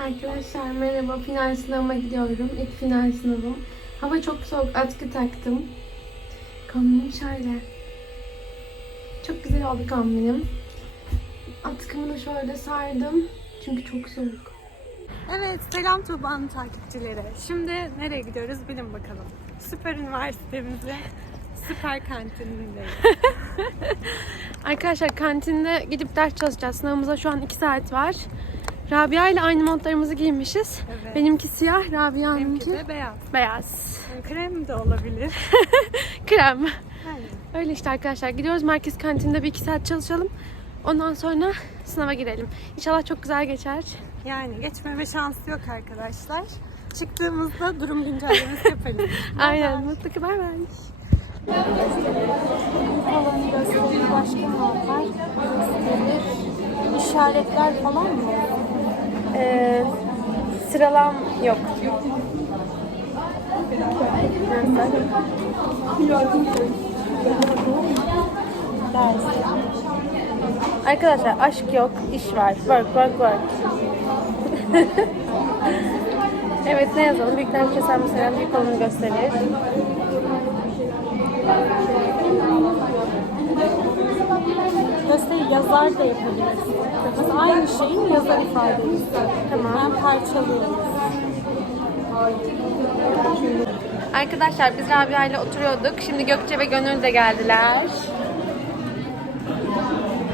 Arkadaşlar merhaba. Final sınavıma gidiyorum. İlk final sınavım. Hava çok soğuk. Atkı taktım. Kombinim şöyle. Çok güzel oldu kombinim. Atkımı da şöyle sardım. Çünkü çok soğuk. Evet, selam Tuğba'nın takipçileri. Şimdi nereye gidiyoruz bilin bakalım. Süper üniversitemize, süper kantinindeyiz. Arkadaşlar kantinde gidip ders çalışacağız. Sınavımıza şu an 2 saat var. Rabia ile aynı montlarımızı giymişiz. Evet. Benimki siyah, Benimki Rabia'nınki de beyaz. beyaz. Krem de olabilir. Krem. Aynen. Öyle işte arkadaşlar. Gidiyoruz merkez kantinde bir iki saat çalışalım. Ondan sonra sınava girelim. İnşallah çok güzel geçer. Yani geçmeme şansı yok arkadaşlar. Çıktığımızda durum güncellemesi yaparız. Aynen. Mutlu ki bay bay. İşaretler falan mı? Ee, sıralam yok. Arkadaşlar aşk yok, iş var. Work, work, work. evet ne yazalım? Büyükler keser mesela büyük olanı gösterir. Gösteri yazar da yapabiliriz. Biz aynı şeyin yazar ifadesi. Tamam. Ben parçalıyorum. Arkadaşlar biz Rabia ile oturuyorduk. Şimdi Gökçe ve Gönül de geldiler.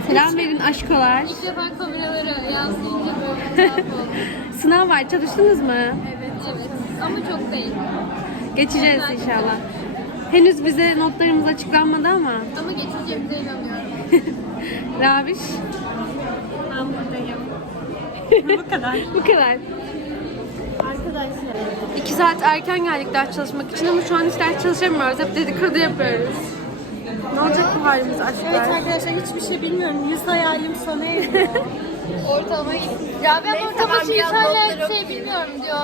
Selam verin aşkolar. İlk defa kameralara yansıyınca böyle tuhaf oldu. Sınav var. Çalıştınız mı? Evet, evet. Ama çok değil. Geçeceğiz inşallah. Henüz bize notlarımız açıklanmadı ama. Ama geçeceğimize inanıyorum. Rabiş Ben buradayım. Bu kadar. bu kadar. Arkadaşlar. İki saat erken geldik ders çalışmak için ama şu an hiç ders çalışamıyoruz. Hep dedikodu yapıyoruz. Ne olacak bu halimiz Evet aşklar? arkadaşlar hiçbir şey bilmiyorum. Yüz hayalim sona erdi. Ortalama Rabia ortalama şey hala şey bilmiyorum diyor.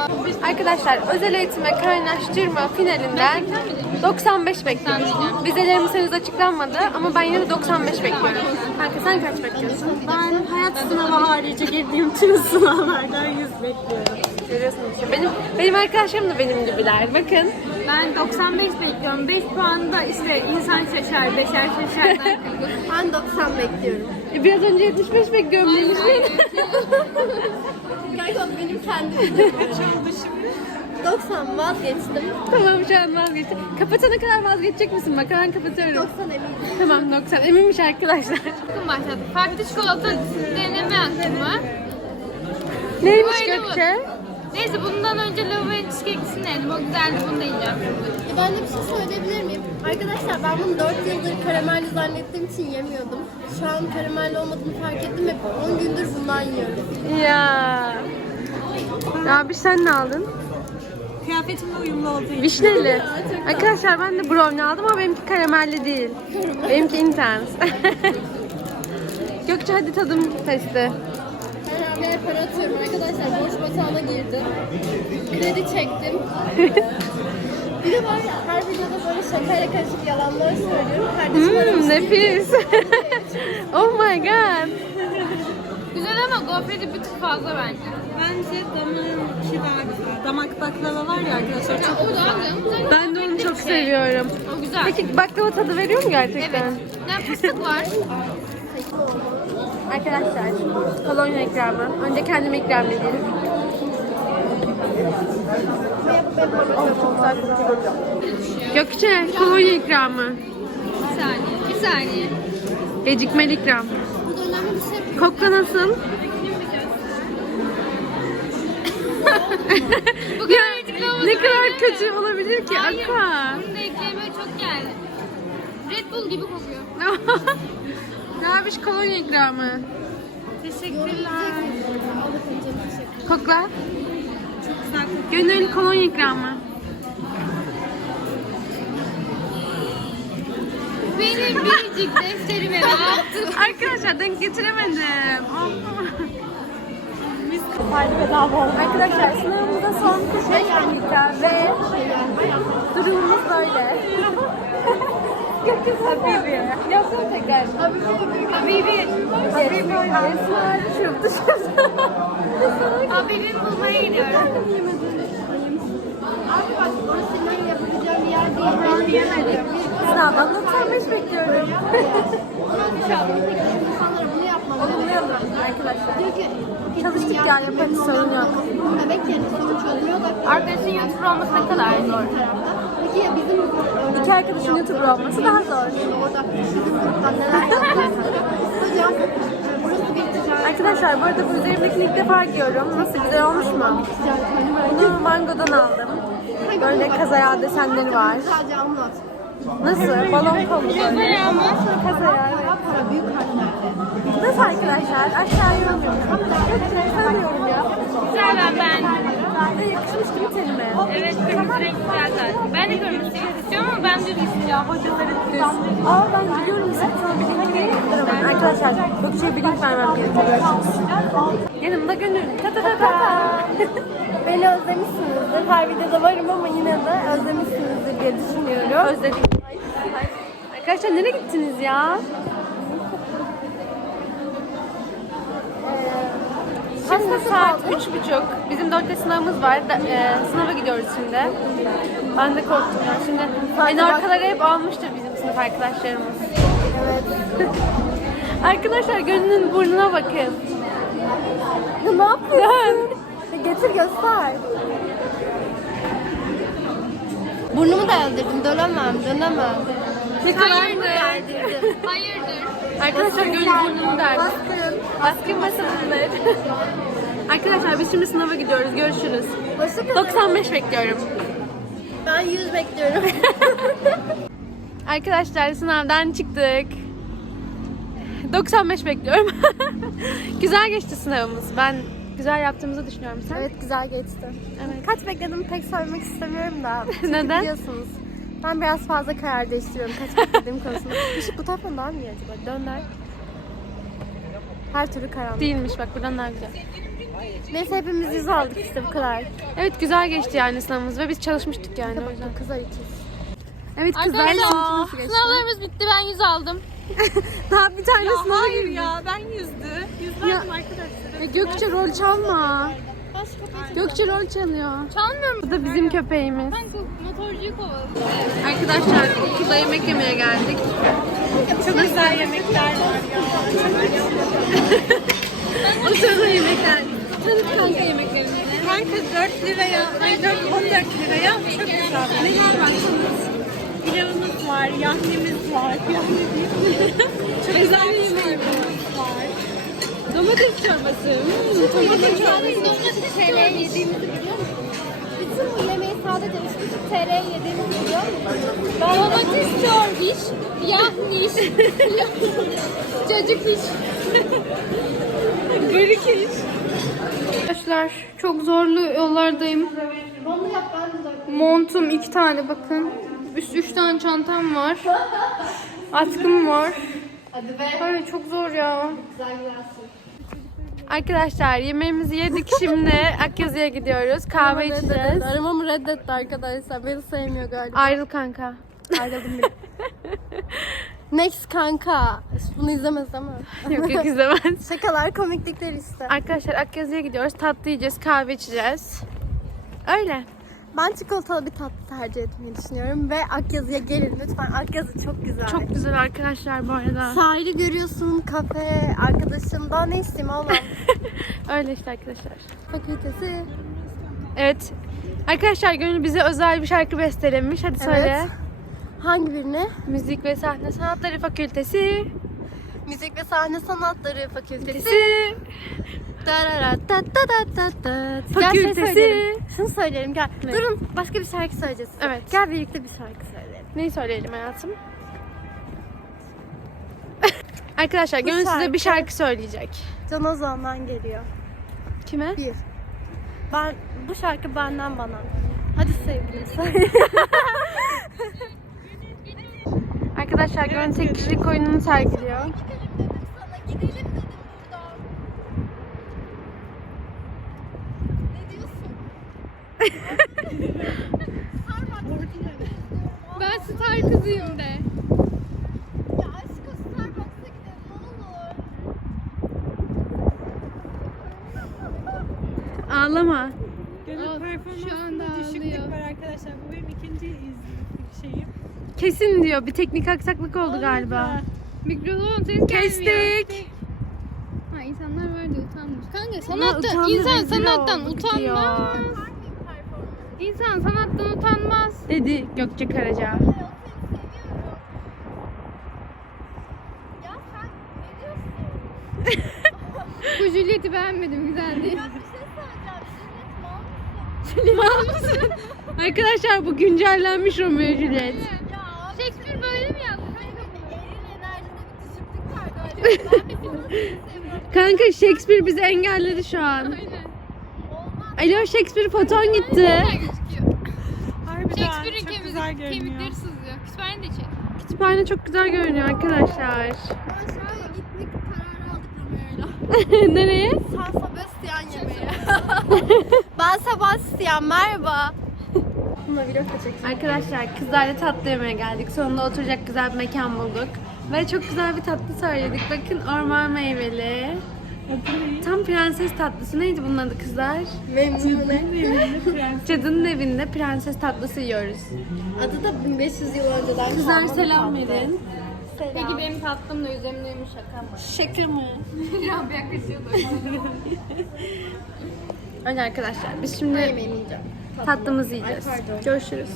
Arkadaşlar özel eğitime kaynaştırma finalinden 95 bekliyorum. Vizelerimiz henüz açıklanmadı ama ben yine de 95 bekliyorum. Kanka sen kaç bekliyorsun? Ben hayat sınavı harici girdiğim tüm sınavlardan yüz bekliyorum. Görüyorsunuz işte. Benim, benim arkadaşlarım da benim gibiler. Bakın. Ben 95 bekliyorum. 5 puan da işte insan şaşar, beşer şaşar. Ben 90 bekliyorum. E, biraz önce 75 bekliyorum demiştin. Kanka benim kendi Kaç oldu şimdi? 90 vazgeçtim. tamam şu an vazgeçtim. Kapatana kadar vazgeçecek misin? Bak ben kapatıyorum. 90 eminim. Tamam 90. Eminmiş arkadaşlar. Bakın başladık. Farklı çikolata deneme hakkı mı? Neymiş Öyle Gökçe? Neyse bundan önce Love'ın cheesecake'sini yedim. O güzeldi bunu da yiyeceğim. E, Ben de bir şey söyleyebilir miyim? Arkadaşlar ben bunu 4 yıldır karamelli zannettiğim için yemiyordum. Şu an karamelli olmadığını fark ettim ve 10 gündür bundan yiyorum. Ya. Abi sen ne aldın? Kıyafetimle uyumlu olduğu için. Vişneli. Arkadaşlar ben de brownie aldım ama benimki karamelli değil. benimki intense. Gökçe hadi tadım testi. Karamelliye para atıyorum arkadaşlar. Borç batağına girdim. Kredi çektim. bir de var ya her videoda böyle şakayla karışık yalanlar söylüyorum. Kardeşim Hmm, şey nefis. oh my god. Güzel ama gofreti bir tık fazla bence. Bence damakçı daha güzel. Damak baklava var ya arkadaşlar çok O da güzel. Ben de onu çok Şey, seviyorum. O güzel. Peki baklava tadı veriyor mu gerçekten? Evet. Ne fıstık var. Arkadaşlar kolonya ikramı. Önce kendime ikram edeyim. Gökçe kolonya ikramı. Bir saniye. Bir saniye. Gecikmeli ikram. Burada önemli bir şey Kokla nasıl? Bu kadar olması Ne kadar kötü olabilir ki Hayır. Aqua. Bunun da ekleğime çok geldi. Red Bull gibi kokuyor. ne yapmış kolonya ikramı? Teşekkürler. Kokla. Gönül kolonya ikramı. Benim biricik defterime ne yaptın? Arkadaşlar denk getiremedim. Oh. Hadi bedava oldu. Arkadaşlar sınavımıza son 45 dakika ve durumumuz böyle. Habibi. Yapsana tekrar. Habibi. Habibi. Esma düşürdü dışarı. Habibi bulmaya gidiyorum. Abi bak orası senin yapabileceğin bir yer değil. Ben yemedim. Sınavdan 95 bekliyorum. İnsanlara Anlayalım arkadaşlar. Diyor ki Çalıştık ya yaparız sorun yok. bebek kendisi çözmüyor da Arkadaşın YouTuber olması ne kadar zor. Peki ya bizim İki arkadaşın YouTuber olması daha zor. orada bizim gruptan neler yapıyoruz? Hocam burası bir ticaret. Arkadaşlar bu arada bu üzerimdekini ilk defa giyiyorum. Nasıl güzel olmuş mu? Bunu Mango'dan aldım. Böyle kazaya desenleri var. Sadece anlat. Nasıl? Balon mı? Kazaya evet. Büyük harflerde. Nasıl arkadaşlar? Aşağı yorum yapın. Sen yorum yap. Güzel ben ben. Ve yakışmış değil mi tenime? Evet kırmızı renk güzel zaten. Ben de kırmızı renk istiyorum ama ben de istiyorum. Hocaların düz. Aa ben biliyorum sen sana bir link verin. Arkadaşlar Gökçe'ye bir link vermem gerekiyor. Yanımda Gönül. Ta ta ta ta. Beni özlemişsinizdir. Her videoda varım ama yine de özlemişsinizdir diye düşünüyorum. Özledik. Arkadaşlar nereye gittiniz ya? Şimdi saat üç buçuk. Bizim dörtte sınavımız var. Da, e, sınava gidiyoruz şimdi. Ben de korktum ya. Şimdi en arkaları hep almıştır bizim sınıf arkadaşlarımız. Evet. Arkadaşlar Gönül'ün burnuna bakın. Ya ne yapıyorsun? Ya Getir göster. Burnumu da öldürdüm. Dönemem, dönemem. Ne kadar mı? Hayırdır? Hayırdır? Arkadaşlar Gönül burnunu der. Baskın. Baskın basınlar. Arkadaşlar biz şimdi sınava gidiyoruz. Görüşürüz. Hoşçakalın. 95 bekliyorum. Ben 100 bekliyorum. Arkadaşlar sınavdan çıktık. 95 bekliyorum. güzel geçti sınavımız. Ben güzel yaptığımızı düşünüyorum. Sen? evet güzel geçti. Evet. Kaç bekledim pek söylemek istemiyorum da. Çünkü Neden? Biliyorsunuz. Ben biraz fazla karar değiştiriyorum kaç beklediğim konusunda. Işık bu taraftan daha mı iyi acaba? Dönder. Her türlü karanlık. Değilmiş bak buradan daha güzel. Neyse hepimiz yüz aldık işte bu kadar. Evet güzel geçti yani sınavımız ve biz çalışmıştık yani o yüzden. Kızlar ikiz. Evet kızlar. Arkadaşlar nasıl geçti? sınavlarımız bitti ben 100 aldım. Daha bir tane sınava hayır girdik. ya ben yüzdü. Yüz Ya- arkadaşlar. Ya Gökçe rol çalma. Gökçe rol çalıyor. Çalmıyor musun? Bu da bizim köpeğimiz. Ben motorcuyu kovaladım. Arkadaşlar okulda yemek yemeye geldik. Çok güzel yemekler var ya. O sırada yemekler. Tanıt kanka yemeklerini. Kanka 4 liraya, ay 4, 14 liraya çok güzel. Neler var tanıt. Pilavımız var, yahnimiz var. Yahni değil. Çok güzel yemeğimiz var. Domates çorbası. Hmm, Domates çorbası. Domates TL'ye yediğimizi biliyor musun? Bütün bu yemeği sadece 3,5 TL'ye yediğimizi biliyor musun? Domates çorbiş, yahniş, çocuk iş. Börük iş. Arkadaşlar çok zorlu yollardayım. Montum iki tane bakın. Üst üç tane çantam var. Atkım var. Hadi be. Ay çok zor ya. Arkadaşlar yemeğimizi yedik şimdi Akyazı'ya gidiyoruz. Kahve içeceğiz. Aramamı reddetti arkadaşlar. Beni sevmiyor galiba. Ayrıl kanka. Ayrıldım bile. Next kanka. Bunu izlemez ama. Yok yok izlemez. Şakalar komiklikler işte. Arkadaşlar Akyazı'ya gidiyoruz. Tatlı yiyeceğiz, kahve içeceğiz. Öyle. Ben çikolatalı bir tatlı tercih etmeyi düşünüyorum ve Akyazı'ya gelin lütfen. Akyazı çok güzel. Çok güzel arkadaşlar bu arada. Sahili görüyorsun, kafe, arkadaşım. Daha ne isteyeyim oğlum? Öyle işte arkadaşlar. Fakültesi. Evet. Arkadaşlar Gönül bize özel bir şarkı bestelemiş. Hadi söyle. Evet. Hangi birini? Müzik ve Sahne Sanatları Fakültesi. Müzik ve Sahne Sanatları Fakültesi. Fakültesi. Şunu söyleyelim gel. Ne? Durun başka bir şarkı söyleyeceğiz. Evet. Gel birlikte bir şarkı söyleyelim. Neyi söyleyelim hayatım? Arkadaşlar Bu Gönül size şarkı- bir şarkı söyleyecek. Can Ozan'dan geliyor. Kime? Bir. Ben bu şarkı benden bana. Hadi sevgilim söyle. Arkadaşlar Gönül tek kişilik oyununu sergiliyor. Ben star kızıyım de. Ağlama. Gönül Aa, şu performansında anda düşüklük ağlıyor. var arkadaşlar. Bu benim ikinci iz- şeyim. Kesin diyor. Bir teknik aksaklık oldu galiba. Mikrofon ses gelmiyor. Kestik. Ha insanlar var diye utanmış. Kanka Ama sanattan, utandı, insan rezil sanattan olduk utanmaz. ya. İnsan sanattan utanmaz. Dedi Gökçe Karaca. Bu Juliet'i beğenmedim güzel değil. Arkadaşlar bu güncellenmiş Romeo Juliet. Shakespeare böyle mi yazdı? Kanka Shakespeare bizi engelledi şu an. Alo Shakespeare foton gitti. Shakespeare'in çok kemik, kemikleri sızlıyor. Kütüphane de çek. Kütüphane çok güzel görünüyor arkadaşlar. Aşağıya gitmek kararı aldık Romeo'yla. Nereye? San Sebastian yemeği. ben Sebastian merhaba. Arkadaşlar kızlarla tatlı yemeye geldik. Sonunda oturacak güzel bir mekan bulduk. Ve çok güzel bir tatlı söyledik. Bakın orman meyveli. Tam prenses tatlısı. Neydi bunun adı kızlar? Cadının evinde prenses tatlısı yiyoruz. Adı da 1500 yıl önceden Kızlar selam verin. Peki benim tatlım da üzerindeymiş şaka mı? Şaka mı? ya bir yakışıyordu. Hadi arkadaşlar biz şimdi Yemeğini yiyeceğim. tatlımızı yiyeceğiz. Görüşürüz.